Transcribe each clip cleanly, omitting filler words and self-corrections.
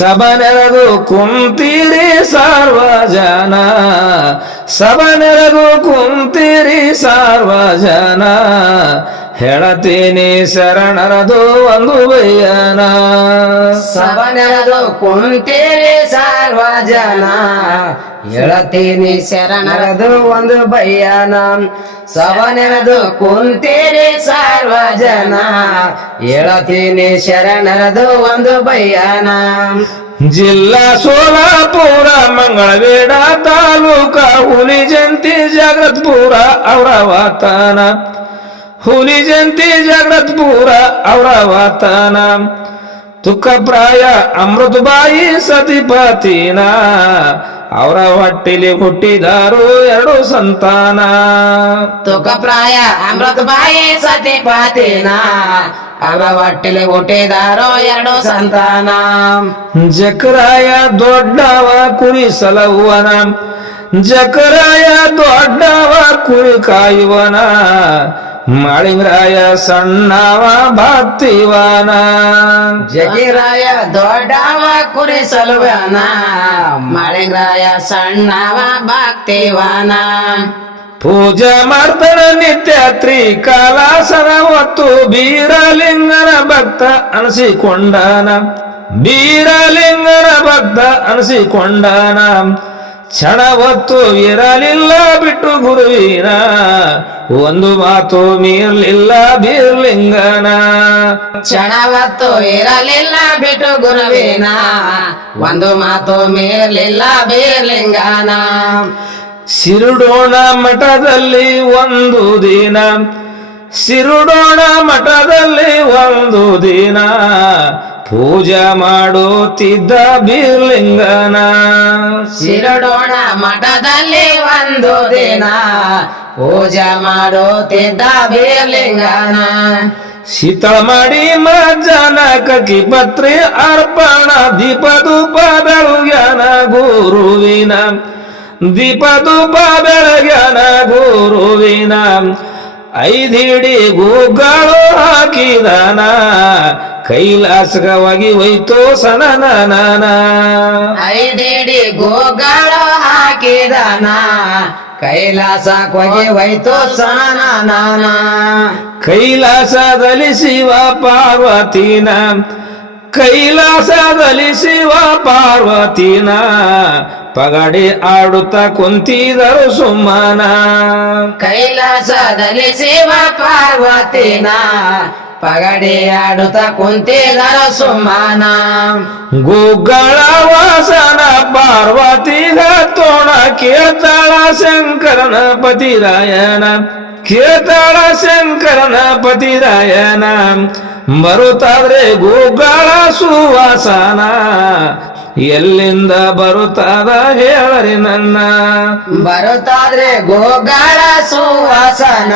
ಸಭನೆರೆದು ಕುಂತೀರಿ ಸಾರ್ವಜನ ಸಭನೆರೆದು ಕುಂತೀರಿ ಸಾರ್ವಜನ ಹೇಳತೀನಿ ಶರಣರದು ಒಂದು ಬಯ್ಯನ ಸವನೆರದು ಕುಂತೀರಿ ಸಾರ್ವಜನ ಹೇಳತೀನಿ ಶರಣರದು ಒಂದು ಬಯ್ಯನ ಸವನೆರದು ಕುಂತೀರಿ ಸಾರ್ವಜನ ಹೇಳತೀನಿ ಶರಣರದು ಒಂದು ಬಯ್ಯನ ಜಿಲ್ಲಾ ಸೋಲಾಪುರ ಮಂಗಳವೇಡ ತಾಲೂಕ ಹುಲಿಜಂತಿ ಜಗತ್ಪುರ ಔರವತನ ಹುಲಿಜಂತಿ ಜಗತ್ಪುರ ಔರವತನ ತುಕ್ಕಪ್ರಾಯ ಅಮೃತಬಾಯಿ ಸತಿಪತಿನ ಅವರ ಹೊಟ್ಟಿಲಿ ಹುಟ್ಟಿದಾರು ಎರಡು ಸಂತಾನ ತುಕಪ್ರಾಯ ಅಮೃತಬಾಯಿ ಸತಿಪತಿನ ಅವರ ಹೊಟ್ಟಿಲಿ ಹುಟ್ಟಿದಾರೋ ಎರಡು ಸಂತಾನ ಜಕರಾಯ ದೊಡ್ಡವ ಕುರಿ ಸಲಹುವನ ಜಕರಾಯ ದೊಡ್ಡವ ಕುರಿ ಕಾಯುವನ ಮಾಳಿಂಗರಾಯ ಸಣ್ಣವ ಭಕ್ತಿವನ ಜಗಿರಾಯ ದೊಡ್ಡವ ಕುರಿ ಸಲುವನ ಮಾಳಿಂಗರಾಯ ಸಣ್ಣವ ಭಕ್ತಿವನ ಪೂಜೆ ಮಾಡ್ತಾನ ನಿತ್ಯ ತ್ರಿಕಾಲಾಸನ ಹೊತ್ತು ಬೀರಲಿಂಗನ ಭಕ್ತ ಅನಿಸಿಕೊಂಡನ ಬೀರಲಿಂಗನ ಭಕ್ತ ಅನಿಸಿಕೊಂಡನ ಕ್ಷಣ ಹೊತ್ತು ಇರಲಿಲ್ಲ ಬಿಟ್ಟು ಗುರುವಿನ ಒಂದು ಮಾತು ಮೀರ್ಲಿಲ್ಲ ಬೀರ್ಲಿಂಗನ ಕ್ಷಣವತ್ತು ಇರಲಿಲ್ಲ ಬಿಟ್ಟು ಗುರುವಿನ ಒಂದು ಮಾತು ಮೀರ್ಲಿಲ್ಲ ಬೀರ್ಲಿಂಗನ ಸಿರುಡೋಣ ಮಠದಲ್ಲಿ ಒಂದು ದಿನ ಸಿರುಡೋಣ ಮಠದಲ್ಲಿ ಒಂದು ದಿನ ಪೂಜೆ ಮಾಡುತ್ತಿದ್ದ ಬೀರ್ಲಿಂಗನ ಸಿರಡೋಣ ಮಠದಲ್ಲಿ ಒಂದು ದಿನ ಪೂಜೆ ಮಾಡುತ್ತಿದ್ದ ಬೀರ್ಲಿಂಗನ ಶೀತಳ ಮಾಡಿ ಮಜ್ಜನ ಕಕ್ಕಿ ಪತ್ರಿ ಅರ್ಪಣ ದೀಪ ಧೂಪ ಬೆಳಗ್ಯಾನ ಗುರುವಿನ ದೀಪ ಧೂಪ ಬೆಳಗ್ಯಾನ ಗುರುವಿನ ಐದಿಡಿ ಗೂಗಳು ಹಾಕಿದನ ಕೈಲಾಸವಾಗಿ ಹೋಯ್ತು ಸನನನ ಐದಿಡಿ ಗೋಗಳು ಹಾಕಿದನ ಕೈಲಾಸಕ್ಕೋಗಿ ಹೋಯ್ತು ಸನನನ ಕೈಲಾಸದಲ್ಲಿ ಶಿವ ಪಾರ್ವತಿನ ಕೈಲಾಸದಲ್ಲಿ ಶಿವ ಪಾರ್ವತಿನ ಪಗಡಿ ಆಡುತ್ತ ಕುಂತಿದರು ಸುಮ್ಮನ ಕೈಲಾಸದಲ್ಲಿ ಶಿವ ಪಾರ್ವತಿನ ಪಗಡಿ ಆಡುತ್ತ ಕುಂತಿದರು ಸುಮ್ಮನ ಗುಗ್ಗಳ ವಾಸನ ಪಾರ್ವತಿಗ ತೋಣ ಕೇಳ್ತಾಳ ಶಂಕರನ ಪತಿರಾಯನ ಕೇಳ್ತಾಳ ಶಂಕರನ ಪತಿರಾಯನ ಬರುತ್ತಾದ್ರೆ ಗುಗ್ಗಳ ಸುವಾಸನ ಎಲ್ಲಿಂದ ಬರುತ್ತಾದ ಹೇಳರಿ ನನ್ನ ಬರುತ್ತಾದ್ರೆ ಗೋಗಳ ಸುವಾಸನ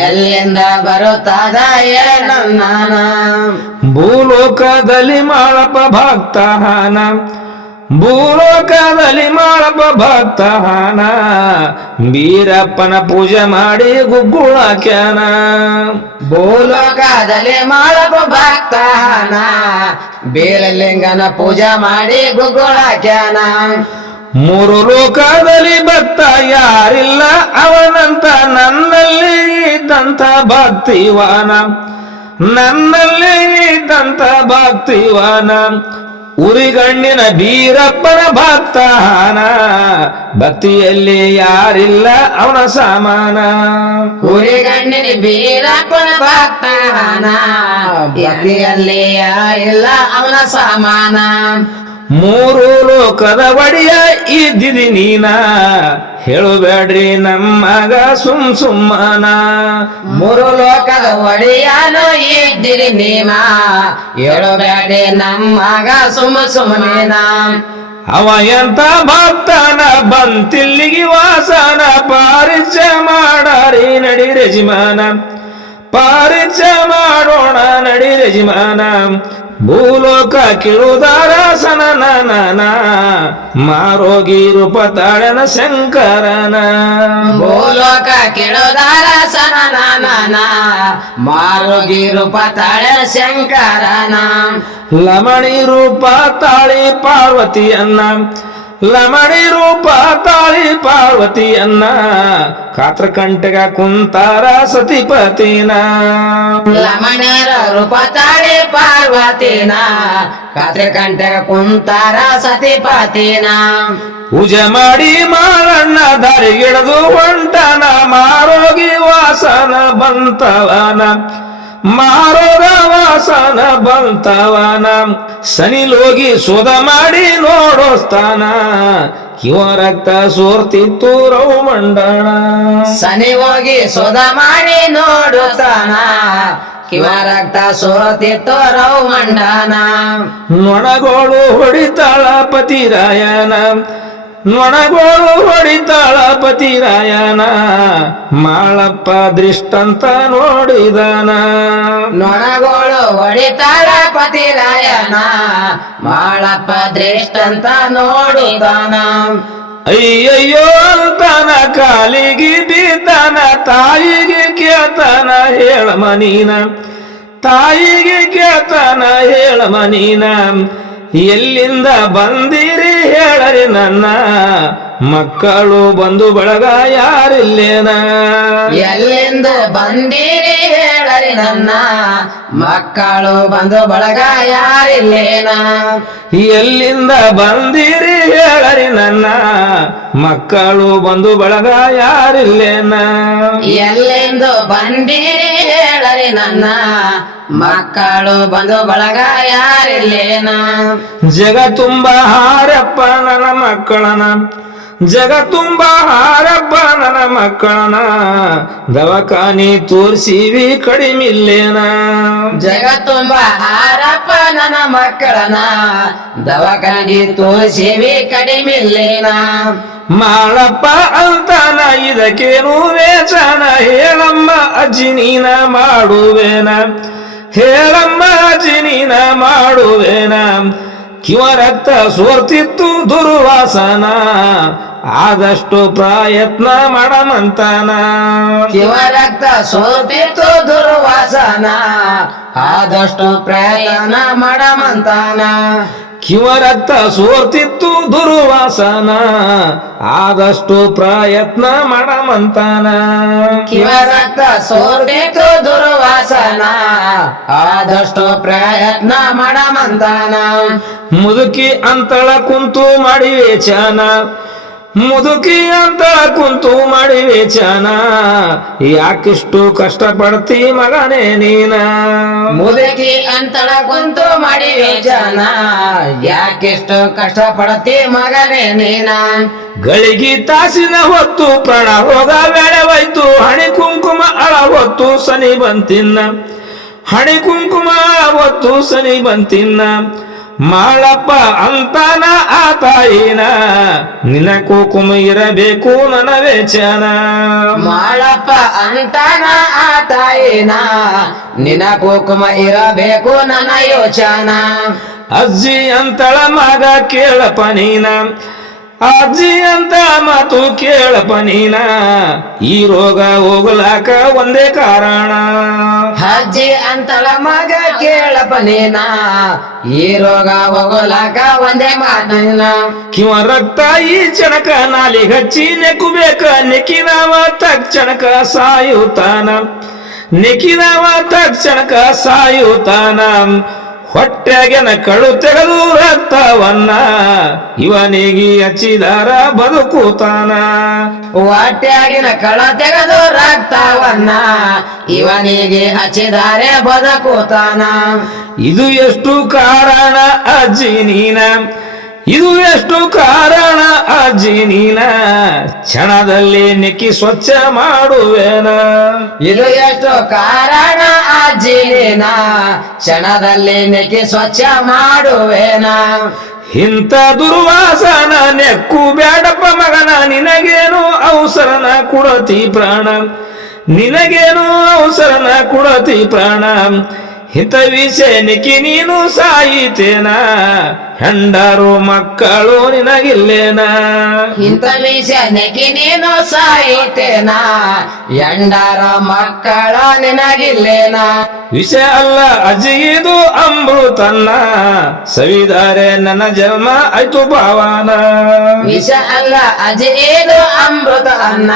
ಎಲ್ಲಿಂದ ಬರುತ್ತಾದ ಏನನ್ನ ಭೂಲೋಕದಲ್ಲಿ ಮಾಡಪ ಭಕ್ತಹಾನ ಭೂಲೋಕದಲ್ಲಿ ಮಾಡಪ ಭಕ್ತಹಾನ ಬೀರಪ್ಪನ ಪೂಜೆ ಮಾಡಿ ಗುಗ್ಗುಳಕ್ಯಾನ ಭೂಲೋಕದಲ್ಲಿ ಮಾಡಬ ಭಕ್ತನ ಬೀರಲಿಂಗನ ಪೂಜೆ ಮಾಡಿ ಗುಗ್ಗುಳಕ್ಯಾನ ಮೂರು ಲೋಕದಲ್ಲಿ ಭಕ್ತ ಯಾರಿಲ್ಲ ಅವನಂತ ನನ್ನಲ್ಲಿ ಇದ್ದಂತ ಭಕ್ತಿವಾನ ನನ್ನಲ್ಲಿ ಇದ್ದಂತ ಭಕ್ತಿವಾನ ಉರಿಗಣ್ಣಿನ ಬೀರಪ್ಪನ ಭಕ್ತಹಾನ ಭಕ್ತಿಯಲ್ಲಿ ಯಾರಿಲ್ಲ ಅವನ ಸಮಾನ ಹುರಿಗಣ್ಣಿನ ಬೀರಪ್ಪನ ಭಕ್ತನ ಭಕ್ತಿಯಲ್ಲಿ ಯಾರಿಲ್ಲ ಅವನ ಸಮಾನ ಮೂರು ಲೋಕದ ಒಡೆಯ ಇದ್ದಿದಿ ನೀನ ಹೇಳಬೇಡ್ರಿ ನಮ್ಮಗ ಸುಮ್ಮನ ಮೂರು ಲೋಕದ ಒಡೆಯನು ಇದ್ದಿರಿ ನೀನ ಹೇಳಬೇಡಿ ನಮ್ಮಗ ಸುಮ್ಮನೇನ ಅವ ಎಂತ ಭಕ್ತನ ಬಂತಿಲ್ಲಿಗೆ ವಾಸನ ಪಾರಿಚಯ ಮಾಡಾರಿ ನಡಿ ರಜಿಮಾನ ಪಾರಿಚಯ ಮಾಡೋಣ ನಡಿ ರಜಿಮಾನ ಭೂಲೋಕ ಕಿಳುದಾರ ಸನನ ಮಾರೋಗಿ ರೂಪ ತಾಳನ ಶಂಕರನ ಭೂಲೋಕ ಕೆಳದಾರ ಸನನ ಮಾರುಗಿ ರೂಪ ತಾಳ ಶಂಕರನ ಲಮಣಿ ರೂಪ ತಾಳಿ ಪಾರ್ವತಿಯನ್ನ ಲಮಣಿ ರೂಪ ತಾಳಿ ಪಾರ್ವತಿಯನ್ನ ಕಾತ್ರಕಂಟಗ ಕುಂತಾರ ಸತಿಪತಿನ ಲಮಣರ ರೂಪ ತಾಳಿ ಪಾರ್ವತಿನ ಕಾತ್ರಿಕಂಠಗ ಕುಂತಾರ ಸತಿಪತಿನ ಪೂಜೆ ಮಾಡಿ ಮಾರಣ್ಣ ದಾರಿಗಿಡದು ಹೊಂಟನ ಮಾರೋಗಿ ವಾಸನ ಬಂತವನ ಮಾರೋಗ ವಾಸನ ಬಂತವನ ಸನಿಲೋಗಿ ಶೋಧ ಮಾಡಿ ನೋಡೋಸ್ತಾನ ಕಿವ ರಕ್ತ ಸೋರ್ತಿತ್ತು ರವು ಮಂಡಣ ಸನಿ ಹೋಗಿ ಶೋಧ ಮಾಡಿ ನೋಡುತ್ತಾನ ಕಿವ ರಕ್ತ ಸೋತಿತ್ತು ರವು ಮಂಡನ ನೊಣಗೋಳು ಹೊಡಿತಾಳ ಪತಿರಾಯನ ನೊಣಗೋಳು ಹೊಡಿತಾಳ ಪತಿರಾಯನ ಮಾಳಪ್ಪ ದೃಷ್ಟಂತ ನೋಡಿದನ ನೊಣಗೋಳು ಹೊಡಿತಾಳ ಪತಿರಾಯನ ಮಾಳಪ್ಪ ದೃಷ್ಟಂತ ನೋಡಿದಾನ ಅಯ್ಯಯ್ಯೋ ಅಂತನ ಕಾಲಿಗೆ ಬಿದ್ದನ ತಾಯಿಗೆ ಕೇತನ ಹೇಳ ಮನೀನ ತಾಯಿಗೆ ಕೇತನ ಹೇಳ ಮನೀನ ಎಲ್ಲಿಂದ ಬಂದಿರಿ ಹೇಳರಿ ನನ್ನ ಮಕ್ಕಳು ಬಂಧು ಬಳಗ ಯಾರಿಲ್ಲೇನ ಎಲ್ಲಿಂದ ಬಂದಿರಿ ಹೇಳರಿ ನನ್ನ ಮಕ್ಕಳು ಬಂದು ಬಳಗ ಯಾರಿಲ್ಲೇನ ಎಲ್ಲಿಂದ ಬಂದಿರಿ ಹೇಳರಿ ನನ್ನ ಮಕ್ಕಳು ಬಂಧು ಬಳಗ ಯಾರಿಲ್ಲೇನ ಎಲ್ಲಿಂದ ಬಂದಿರಿ ಹೇಳರಿ ನನ್ನ ಮಕ್ಕಳು ಬಂದು ಬಳಗ ಯಾರಿಲ್ಲೇನ ಜಗ ತುಂಬ ಹಾರಪ್ಪ ನನ್ನ ಮಕ್ಕಳನ ಜಗ ತುಂಬ ಹಾರಪ್ಪ ನನ್ನ ಮಕ್ಕಳನ ದವಾಖಾನಿ ತೋರ್ಸಿವಿ ಕಡಿಮಿಲ್ಲೇನ ಜಗ ತುಂಬ ಹಾರಪ್ಪ ನನ್ನ ಮಕ್ಕಳನ ದವಾಖಾನಿ ತೋರಿಸಿವಿ ಕಡಿಮಿಲ್ಲೇನ ಮಾಳಪ್ಪ ಅಂತಾನ ಇದಕ್ಕೇನು ವೇಚನ ಹೇಳಮ್ಮ ಅಜ್ಜಿ ನೀನ ಮಾಡುವೇನ ಹೇಳಮ್ಮ ಅಜ್ಜಿ ನೀನ ಮಾಡುವೇನ ಕಿವ ರಕ್ತ ಸೋರ್ತಿತ್ತು ದುರ್ವಾಸನ ಆದಷ್ಟು ಪ್ರಯತ್ನ ಮಾಡಮಂತಾನ ಕಿವ ರಕ್ತ ಸೋತಿತ್ತು ದುರ್ವಾಸನ ಆದಷ್ಟು ಪ್ರಯತ್ನ ಮಾಡಮಂತಾನ ಕಿವ ರಕ್ತ ಸೋರ್ತಿತ್ತು ದುರ್ವಾಸನ ಆದಷ್ಟು ಪ್ರಯತ್ನ ಮಾಡಮಂತಾನ ಕಿವ ರಕ್ತ ಸೋತಿತ್ತು ದುರ್ವಾಸನ ಆದಷ್ಟು ಪ್ರಯತ್ನ ಮಾಡಮಂತಾನ ಮುದುಕಿ ಅಂತಳ ಕುಂತು ಮಾಡಿ ವೇಚನ ಮುದುಕಿ ಅಂತ ಕುಂತು ಮಾಡಿ ವೇಚನ ಯಾಕಿಷ್ಟು ಕಷ್ಟ ಪಡ್ತಿ ಮಗನೇ ನೀನ ಮುದುಕಿ ಅಂತಳ ಕುಂತು ಮಾಡಿವೆ ಜನ ಯಾಕೆಷ್ಟು ಕಷ್ಟ ಪಡತಿ ಮಗನೇ ನೀನ ಗಳಿಗೆ ತಾಸಿನ ಹೊತ್ತು ಪ್ರಾಣ ಹೋಗ ಬೆಳೆವೈತು ಹಣಿ ಕುಂಕುಮ ಅಳ ಹೊತ್ತು ಸನಿ ಬಂತಿನ್ನ ಹಣಿ ಕುಂಕುಮ ಅಳ ಹೊತ್ತು ಸನಿ ಬಂತಿನ್ನ ಮಾಳಪ್ಪ ಅಂತಾನ ಆ ತಾಯಿನ ನಿನ ಕುಂಕುಮ ಇರಬೇಕು ನನ್ನ ವೇಚನ ಮಾಳಪ್ಪ ಅಂತಾನ ಆ ತಾಯಿನ ನಿನ ಕುಂಕುಮ ಇರಬೇಕು ನನ್ನ ಯೋಚನ ಅಜ್ಜಿ ಅಂತಳ ಮಗ ಕೇಳಪ್ಪ ನೀನ ಅಜ್ಜಿ ಅಂತ ಮಾತು ಕೇಳಪ್ಪ ನೀನ ಈ ರೋಗ ಹೋಗಲಾಕ ಒಂದೇ ಕಾರಣ ಅಜ್ಜಿ ಅಂತಳ ಮಗ ಕೇಳಪ್ಪ ನೀನ ಈ ರೋಗ ಹೋಗಲಾಕ ಒಂದೇ ಮಾತಿನ ಕಿವ ರಕ್ತ ಈ ಚಣಕ ನಾಲಿ ಹಚ್ಚಿ ನೆಕ್ಕುಬೇಕ ನೆಕ್ಕಿದವ ತಕ್ಷಣಕ ಸಾಯುತ್ತಾನ ನೆಕ್ಕಿದವ ತಕ್ಷಣಕ ಸಾಯುತ್ತಾನ ಹೊಟ್ಟೆಗೆನ ಕಳು ತೆಗೆದು ರಕ್ತವನ್ನ ಇವನಿಗೆ ಹಚ್ಚಿದಾರ ಬದುಕುತ್ತಾನ ಹೊಟ್ಟೆಯಾಗಿನ ಕಳ ತೆಗೆದು ರಕ್ತವನ್ನ ಇವನಿಗೆ ಹಚ್ಚಿದ್ದಾರೆ ಬದುಕುತ್ತಾನ ಇದು ಎಷ್ಟು ಕಾರಣ ಅಜ್ಜಿ ನೀನ ಇದು ಎಷ್ಟು ಕಾರಣ ಅಜ್ಜಿ ನೀನ ಕ್ಷಣದಲ್ಲಿ ನೆಕ್ಕಿ ಸ್ವಚ್ಛ ಮಾಡುವೇನ ಇದು ಎಷ್ಟು ಕಾರಣ ಅಜ್ಜಿ ನೀನ ಕ್ಷಣದಲ್ಲಿ ನೆಕ್ಕಿ ಸ್ವಚ್ಛ ಮಾಡುವೇನ ಇಂಥ ದುರ್ವಾಸನ ನೆಕ್ಕು ಬ್ಯಾಡಪ್ಪ ಮಗನ ನಿನಗೇನು ಅವಸರನ ಕೊಡತಿ ಪ್ರಾಣ ನಿನಗೇನು ಅವಸರನ ಕೊಡತಿ ಪ್ರಾಣ ಹಿತವಿಷನಿಕಿ ನೀನು ಸಾಯಿತೇನ ಹೆಂಡರು ಮಕ್ಕಳು ನಿನಗಿಲ್ಲೇನ ಇಂಥ ವಿಷಯಕ್ಕೆ ನೀನು ಸಾಯಿತೇನ ಎಂಡರ ಮಕ್ಕಳ ನಿನಗಿಲ್ಲೇನ ವಿಷ ಅಲ್ಲ ಅಜಿದು ಅಮೃತನ್ನ ಸವಿದಾರೆ ನನ್ನ ಜನ್ಮ ಆಯ್ತು ಭಾವನ ವಿಷ ಅಲ್ಲ ಅಜೇದು ಅಮೃತ ಅನ್ನ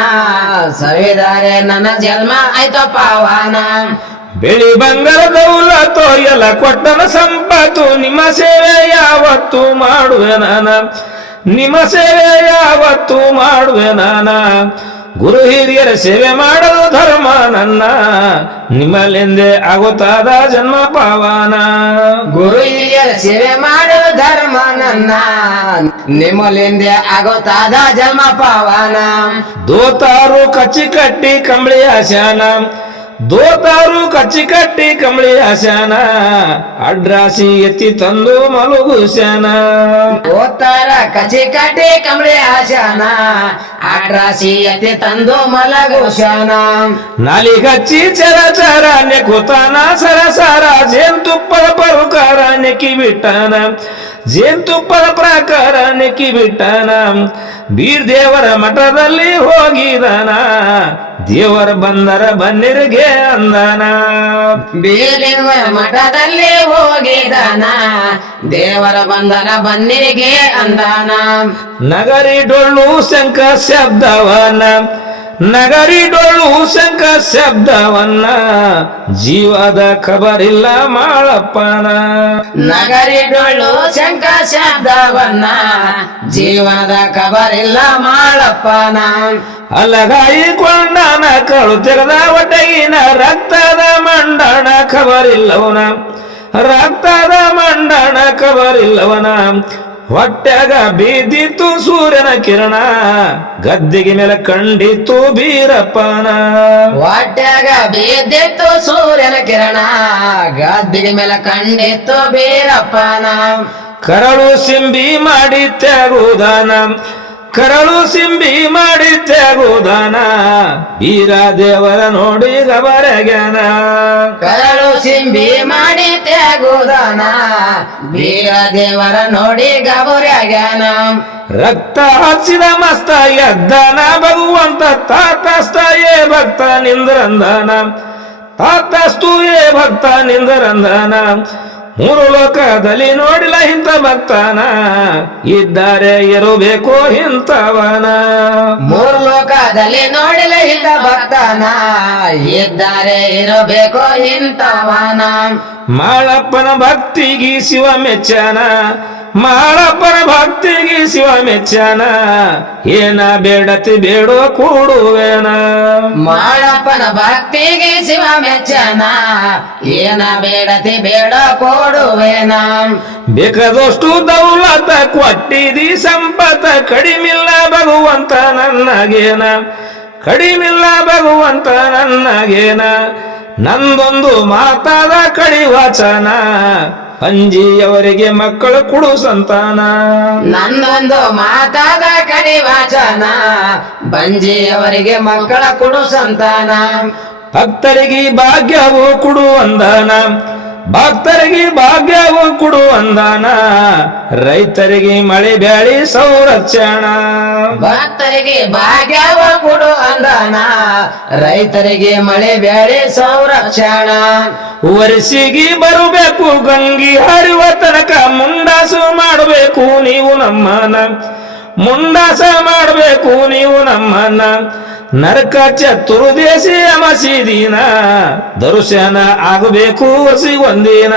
ಸವಿದಾರೆ ನನ್ನ ಜನ್ಮ ಆಯ್ತು ಪಾವನ ಬೆಳಿ ಬಂಗಾರ ದೌಲತ್ತು ಎಲ್ಲ ಕೊಟ್ಟನ ಸಂಪತ್ತು ನಿಮ್ಮ ಸೇವೆ ಯಾವತ್ತು ಮಾಡುವೆ ನಾನ ನಿಮ್ಮ ಸೇವೆ ಯಾವತ್ತು ಮಾಡುವೆ ನಾನ ಗುರು ಹಿರಿಯರ ಸೇವೆ ಮಾಡಲು ಧರ್ಮ ನನ್ನ ನಿಮ್ಮಲ್ಲಿಂದೆ ಆಗುತ್ತಾದ ಜನ್ಮ ಪಾವನ ಗುರು ಹಿರಿಯರ ಸೇವೆ ಮಾಡಲು ಧರ್ಮ ನನ್ನ ನಿಮ್ಮಲಿಂದೆ ಆಗುತ್ತಾದ ಜನ್ಮ ಪಾವನ ದೋತಾರು ಕಚ್ಚಿ ಕಟ್ಟಿ ಕಂಬಳಿ ಆಶಾನ ದೋತಾರು ಕಚ್ಚಿ ಕಟ್ಟಿ ಕಂಬಳಿ ಆಶಾನ ಅಡ್ರಾಸಿ ಎತ್ತಿ ತಂದು ಮಲಗುಸ್ಯಾನ ಓತಾರ ಕಚಿ ಕಟ್ಟಿ ಕಂಬಳಿ ಆಶಾನ ಆಟ್ರಾಸಿ ಎತ್ತಿ ತಂದು ಮಲಗುಶಾನ ನಾಲಿ ಹಚ್ಚಿ ಚರ ಚರ ನೆಕುತಾನ ಸರಸರ ಜೇನುತುಪ್ಪದ ಪ್ರಕಾರ ನೆಕ್ಕಿ ಬಿಟ್ಟಾನ ಜೇನುತುಪ್ಪದ ಪ್ರಕಾರ ನೆಕ್ಕಿ ಬಿಟ್ಟಾನ ಬೀರ್ ದೇವರ ಮಠದಲ್ಲಿ ಹೋಗಿದಾನ ದೇವರ ಬಂದರ ಬನ್ನಿರಿಗೆ ಅಂದಾನ ಬೀರಿರುವ ಮಠದಲ್ಲಿ ಹೋಗಿದಾನ ದೇವರ ಬಂದನ ಬನ್ನಿರಿಗೆ ಅಂದಾನ ನಗರಿ ಡೊಳ್ಳು ಶಂಖ ಶಬ್ದವನ್ನ ನಗರಿ ಡೊಳ್ಳು ಶಂಖ ಶಬ್ದವನ್ನ ಜೀವದ ಖಬರಿಲ್ಲ ಮಾಳಪ್ಪನ ನಗರಿ ಡೊಳ್ಳು ಶಂಕ ಶಬ್ದವನ್ನ ಜೀವನದ ಖಬರಿಲ್ಲ ಮಾಳಪ್ಪನ ಅಲಗಾಯಿ ಕೊಂಡನ ಕಳು ತೆಗೆದ ಒಟಗಿನ ರಕ್ತದ ಮಂಡಣ ಖಬರಿಲ್ಲವನ ರಕ್ತದ ಮಂಡಣ ಖಬರಿಲ್ಲವನ ಹೊಟ್ಯಾಗ ಬೀದಿತ್ತು ಸೂರ್ಯನ ಕಿರಣ ಗದ್ದಿಗೆ ಮೇಲೆ ಕಂಡಿತ್ತು ಬೀರಪ್ಪನ ಹೊಟ್ಯಾಗ ಬಿದ್ದಿತ್ತು ಸೂರ್ಯನ ಕಿರಣ ಗದ್ದಿಗೆ ಮೇಲೆ ಕಂಡಿತ್ತು ಬೀರಪ್ಪನ ಕರಳು ಸಿಂಬಿ ಮಾಡಿ ತ್ಯಾಗುದಾನ ಕರಳು ಸಿಂಬಿ ಮಾಡಿ ತ್ಯಾಗುದಾನ ಬೀರ ದೇವರ ನೋಡಿ ಗಬರಗ್ಯಾನ ಕರಳು ಸಿಂಬಿ ಮಾಡಿ ತ್ಯಾಗುದಾನ ಬೀರ ದೇವರ ನೋಡಿ ಗಬುರ್ಯಾಗ್ಯಾನ ರಕ್ತ ಹಚ್ಚಿದ ಮಸ್ತ ಎದ್ದಾನ ಭಗವಂತ ತಾತಸ್ತ ಏ ಭಕ್ತ ನಿಂದ್ರಂದನ ತಾತಸ್ತು ಏ ಭಕ್ತ ನಿಂದ್ರಂದನ ಮೂರು ಲೋಕದಲ್ಲಿ ನೋಡಿಲ್ಲ ಇಂಥ ಭಕ್ತನ ಇದ್ದಾರೆ ಇರಬೇಕು ಇಂಥವನ ಮೂರು ಲೋಕದಲ್ಲಿ ನೋಡಿಲ್ಲ ಇಂಥ ಭಕ್ತನ ಇದ್ದಾರೆ ಇರಬೇಕು ಇಂಥವನ ಮಾಳಪ್ಪನ ಭಕ್ತಿಗೆ ಶಿವ ಮೆಚ್ಚನ ಮಾಳಪ್ಪನ ಭಕ್ತಿಗೆ ಶಿವ ಮೆಚ್ಚನ ಏನ ಬೇಡತಿ ಬೇಡೋ ಕೂಡುವೇನ ಮಾಳಪ್ಪನ ಭಕ್ತಿಗೆ ಶಿವ ಮೆಚ್ಚನ ಏನ ಬೇಡತಿ ಬೇಡ ಕೊಡುವೇನ ಬೇಕಾದಷ್ಟು ದೌಲತ ಕೊಟ್ಟಿದಿ ಸಂಪತ್ತ ಕಡಿಮಿಲ್ಲ ಭಗವಂತ ನನ್ನಗೇನ ಕಡಿಮಿಲ್ಲ ಭಗವಂತ ನನ್ನಗೇನ ನಂದೊಂದು ಮಾತಾದ ಕಡಿ ವಚನ ಪಂಜಿಯವರಿಗೆ ಮಕ್ಕಳು ಕೊಡು ಸಂತಾನ ನಂದೊಂದು ಮಾತಾದ ಕಡಿ ವಾಚನ ಬಂಜಿಯವರಿಗೆ ಮಕ್ಕಳ ಕೊಡು ಸಂತಾನ ಭಕ್ತರಿಗೆ ಭಾಗ್ಯವು ಕೊಡುವಂದಾನ ಭಕ್ತರಿಗೆ ಭಾಗ್ಯವು ಕೊಡುವಂದಾನ ರೈತರಿಗೆ ಮಳೆ ಬ್ಯಾಳಿ ಸಂರಕ್ಷಣ ಭಕ್ತರಿಗೆ ಭಾಗ್ಯವ ಕೊಡು ಅಂದಾನ ರೈತರಿಗೆ ಮಳೆ ಬೆಳೆ ಸಂರಕ್ಷಣ ವರ್ಷಿಗೆ ಬರಬೇಕು ಗಂಗಿ ಹರಿವ ತನಕ ಮುಂಡಾಸು ಮಾಡಬೇಕು ನೀವು ನಮ್ಮನ ಮುಂಡಾಸ ಮಾಡಬೇಕು ನೀವು ನಮ್ಮನ್ನ ನರಕ ಚತುರ್ದೇಶಿ ಮಸೀದಿನ ದರ್ಶನ ಆಗಬೇಕು ವಸಿ ಒಂದಿನ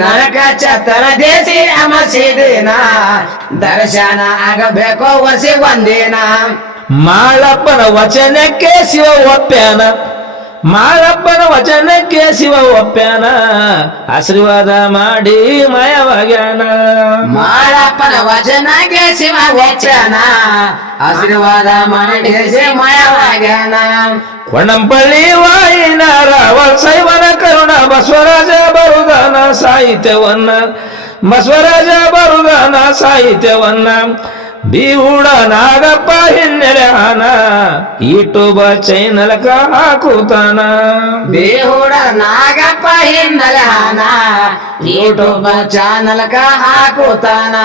ನರಕ ಚತರ ದೇಸಿ ಅಮಸಿದಿನ ದರ್ಶನ ಆಗಬೇಕು ವಸಿ ಒಂದಿನ ಮಾಳಪ್ಪನ ವಚನಕ್ಕೆ ಶಿವ ಒಪ್ಪ್ಯಾನ ಮಾಳಪ್ಪನ ವಚನಕ್ಕೆ ಶಿವ ಒಪ್ಪ್ಯಾನ ಆಶೀರ್ವಾದ ಮಾಡಿ ಮಾಯವಾಗ್ಯಾನ ಮಾಳಪ್ಪನ ವಚನಕ್ಕೆ ಶಿವ ವಚನ ಆಶೀರ್ವಾದ ಮಾಡಿ ಮಾಯವಾಗ್ಯಾನ ಕೊಂಡಂಪಳ್ಳಿ ವಾಯಿನಾರ ಸೈವನ ಕರುಣ ಬಸವರಾಜ ಬರುದಾನ ಸಾಹಿತ್ಯವನ್ನ ಬಸವರಾಜ ಬರುದಾನ ಸಾಹಿತ್ಯವನ್ನ ಬೀವುಡ ನಾಗಪ್ಪ ಹಿನ್ನೆಲೆ ಹಾನ ಯೂಟ್ಯೂಬ್ ಚಾನಲ್ಕ ಹಾಕುತ್ತಾನ ಬೇಹುಡ ನಾಗಪ್ಪ ಹಿನ್ನಲೆ ಹಾನ ಯೂಟ್ಯೂಬ್ ಚಾನಲ್ ಹಾಕುತ್ತಾನ